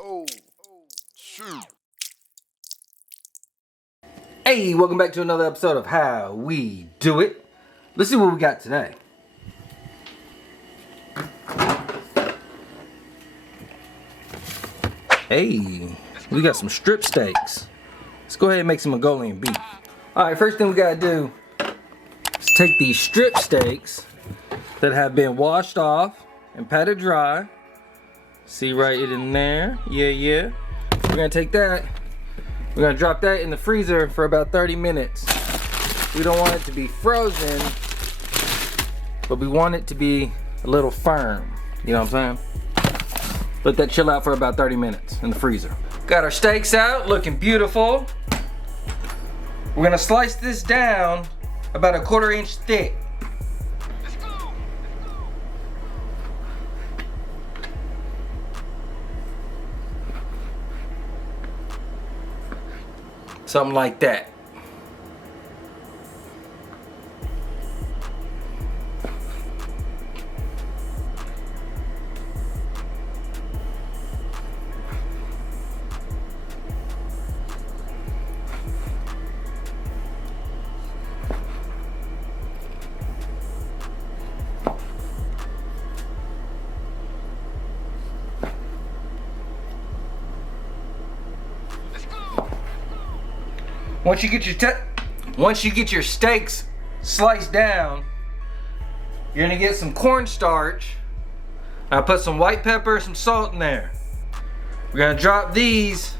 Oh, shoot. Hey, welcome back to another episode of How We Do It. Let's see what we got today. Hey, we got some strip steaks. Let's go ahead and make some Mongolian beef. Alright, first thing we gotta do is take these strip steaks that have been washed off and patted dry. See right in there? Yeah. We're gonna take that. We're gonna drop that in the freezer for about 30 minutes. We don't want it to be frozen, but we want it to be a little firm. You know what I'm saying? Let that chill out for about 30 minutes in the freezer. Got our steaks out, looking beautiful. We're gonna slice this down about a 1/4 inch thick. Something like that. Once you get your steaks sliced down, you're gonna get some cornstarch. I put some white pepper, some salt in there. We're gonna drop these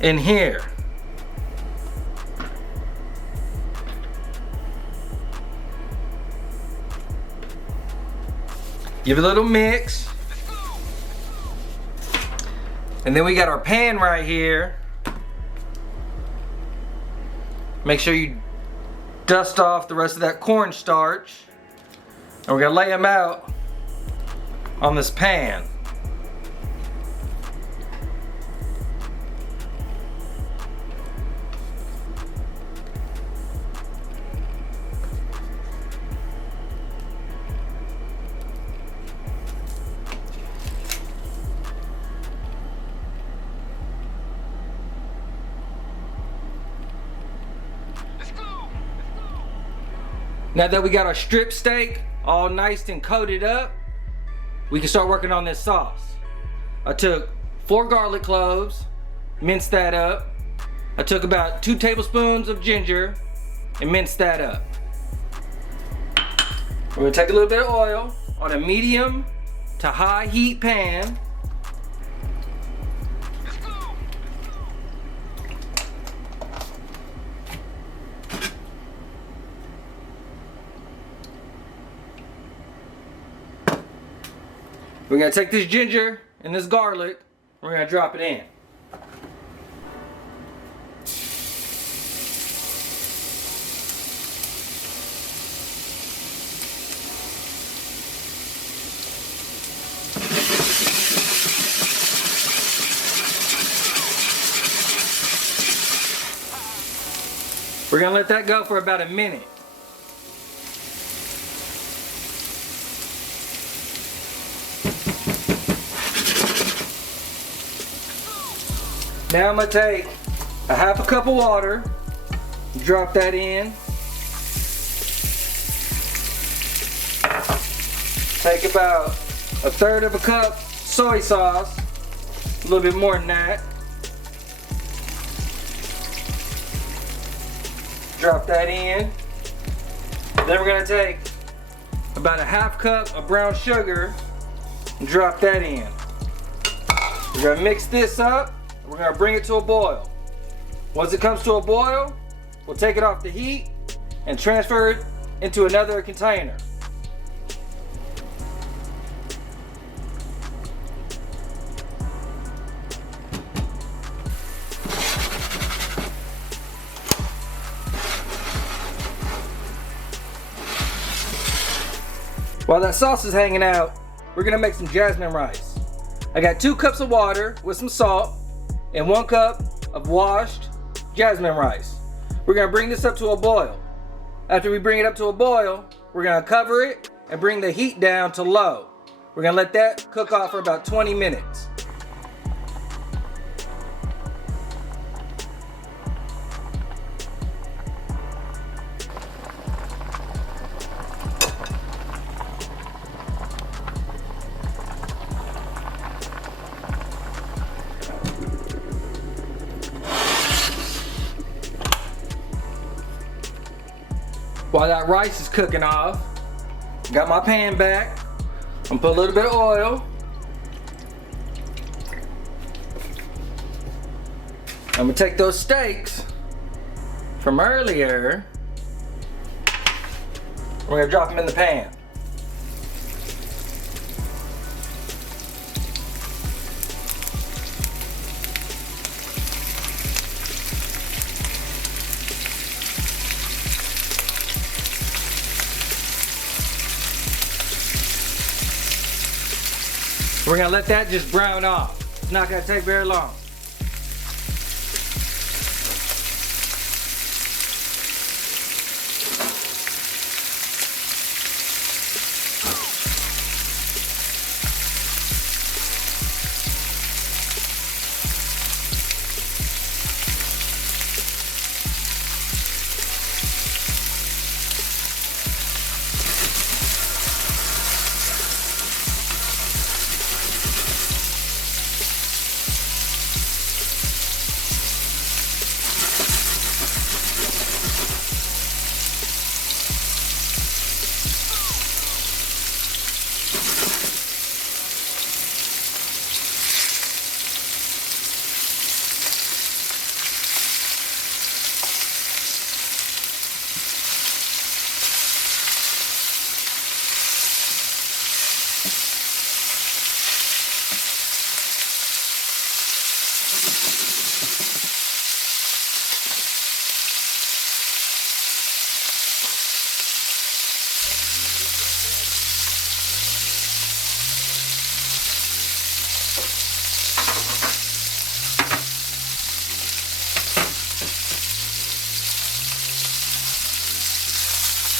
in here. Give it a little mix. And then we got our pan right here. Make sure you dust off the rest of that cornstarch. And we're gonna lay them out on this pan. Now that we got our strip steak all nice and coated up, we can start working on this sauce. I took 4 garlic cloves, minced that up. I took about 2 tablespoons of ginger and minced that up. We're gonna take a little bit of oil on a medium to high heat pan. We're gonna take this ginger and this garlic, we're gonna drop it in. We're gonna let that go for about a minute. Now I'm gonna take a 1/2 cup of water, drop that in. Take about 1/3 of a cup soy sauce, a little bit more than that. Drop that in. Then we're gonna take about a 1/2 cup of brown sugar and drop that in. We're gonna mix this up. We're gonna bring it to a boil. Once it comes to a boil, we'll take it off the heat and transfer it into another container. While that sauce is hanging out, we're gonna make some jasmine rice. I got 2 cups of water with some salt and 1 cup of washed jasmine rice. We're gonna bring this up to a boil. After we bring it up to a boil, we're gonna cover it and bring the heat down to low. We're gonna let that cook off for about 20 minutes. While that rice is cooking off, got my pan back. I'm gonna put a little bit of oil. I'm gonna take those steaks from earlier. We're gonna drop them in the pan. We're gonna let that just brown off. It's not gonna take very long.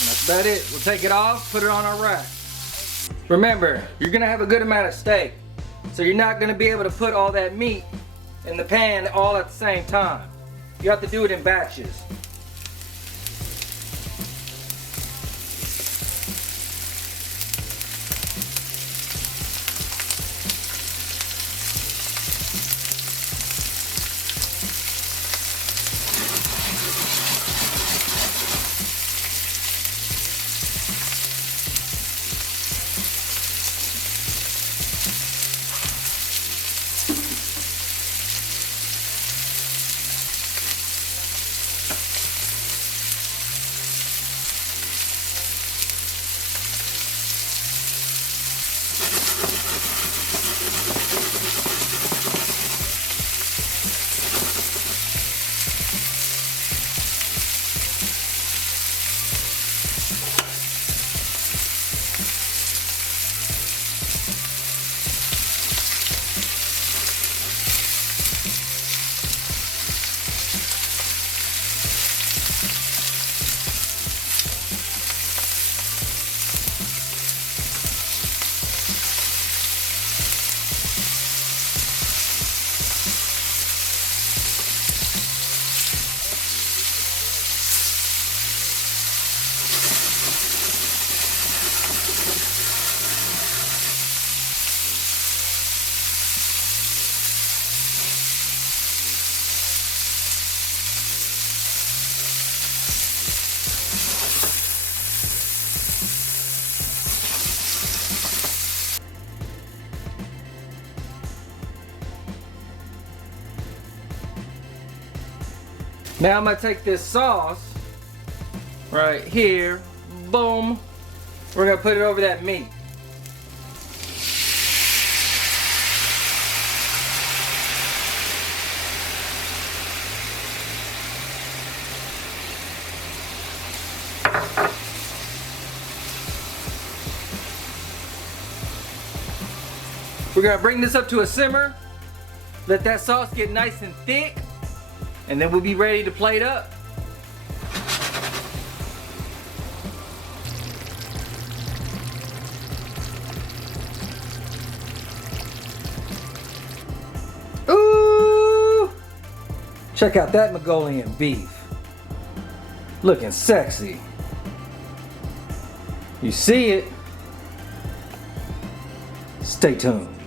That's about it. We'll take it off, put it on our rack. Remember, you're gonna have a good amount of steak, so you're not gonna be able to put all that meat in the pan all at the same time. You have to do it in batches. Now I'm gonna take this sauce right here, boom. We're gonna put it over that meat. We're gonna bring this up to a simmer, let that sauce get nice and thick, and then we'll be ready to plate up. Ooh! Check out that Mongolian beef. Looking sexy. You see it? Stay tuned.